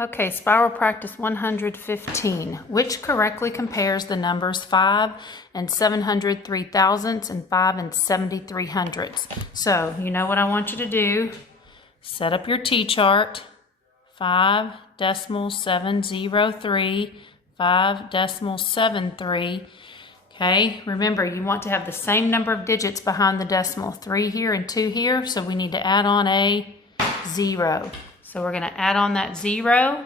Okay, spiral practice 115. Which correctly compares the numbers 5 and 703 thousandths and 5 and 73 hundredths? So, you know what I want you to do? Set up your T-chart. 5.703, 5.73. Okay, remember you want to have the same number of digits behind the decimal, 3 here and 2 here, so we need to add on a 0. So we're going to add on that 0,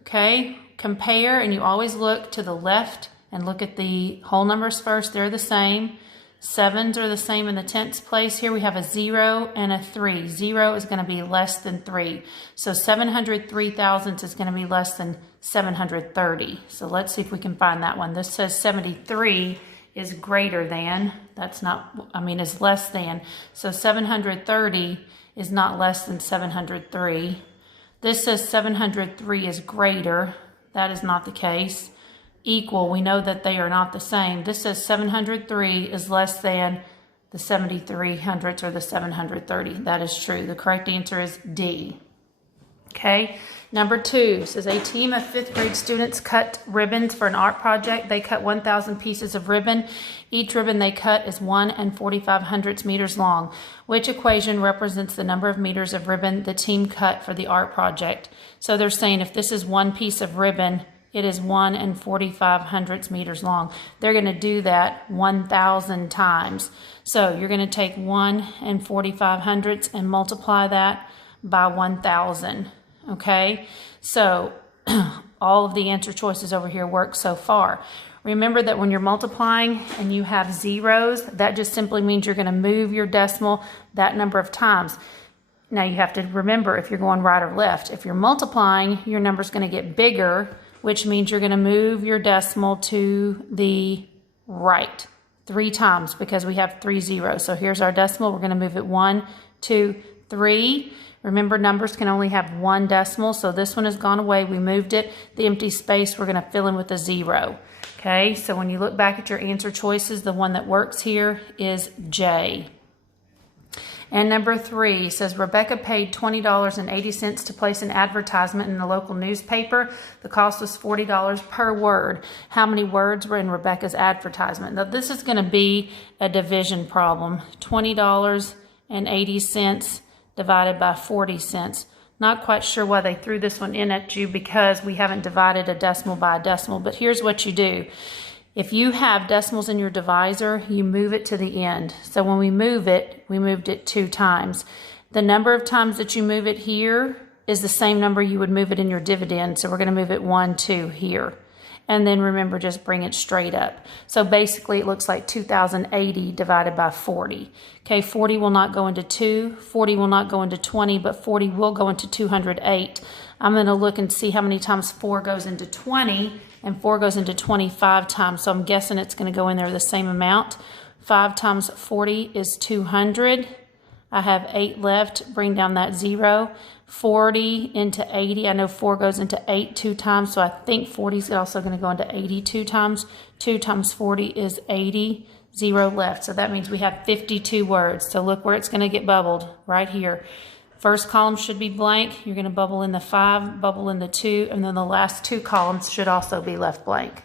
okay, compare, and you always look to the left and look at the whole numbers first. They're the same. 7s are the same in the tenths place. Here we have a 0 and a 3. 0 is going to be less than 3. So 703 thousandths is going to be less than 730. So let's see if we can find that one. This says 73 is greater than. That's not, is less than. So 730 is not less than 703. This says 703 is greater. That is not the case. Equal, we know that they are not the same. This says 703 is less than the 73 hundredths or the 730. That is true. The correct answer is D. Okay, number 2 says a team of 5th grade students cut ribbons for an art project. They cut 1,000 pieces of ribbon. Each ribbon they cut is 1 45 hundredths meters long. Which equation represents the number of meters of ribbon the team cut for the art project? So they're saying if this is one piece of ribbon, it is 1 45 hundredths meters long. They're going to do that 1,000 times. So you're going to take 1 45 hundredths and multiply that by 1,000. Okay, so all of the answer choices over here work so far. Remember that when you're multiplying and you have zeros, that just simply means you're going to move your decimal that number of times. Now you have to remember if you're going right or left. If you're multiplying, your number's going to get bigger, which means you're going to move your decimal to the right 3 times because we have 3 zeros. So here's our decimal. We're going to move it 1, 2, 3. Remember, numbers can only have 1 decimal, so this one has gone away. We moved it. The empty space we're going to fill in with a 0. Okay, so when you look back at your answer choices, the one that works here is J. And number 3 says Rebecca paid $20.80 to place an advertisement in the local newspaper. The cost was $40 per word. How many words were in Rebecca's advertisement? Now this is going to be a division problem. $20.80 divided by 40 cents. Not quite sure why they threw this one in at you because we haven't divided a decimal by a decimal, but here's what you do. If you have decimals in your divisor, you move it to the end. So when we moved it 2 times. The number of times that you move it here is the same number you would move it in your dividend. So we're going to move it 1, 2 here. And then remember, just bring it straight up. So basically it looks like 2,080 divided by 40. Okay, 40 will not go into 2, 40 will not go into 20, but 40 will go into 208. I'm going to look and see how many times 4 goes into 20, and 4 goes into 25 times. So I'm guessing it's going to go in there the same amount. 5 times 40 is 200. I have 8 left. Bring down that 0. 40 into 80. I know 4 goes into 8 2 times, so I think 40 is also going to go into 80 2 times. 2 times 40 is 80. 0 left. So that means we have 52 words. So look where it's going to get bubbled, right here. First column should be blank. You're going to bubble in the 5, bubble in the 2, and then the last 2 columns should also be left blank.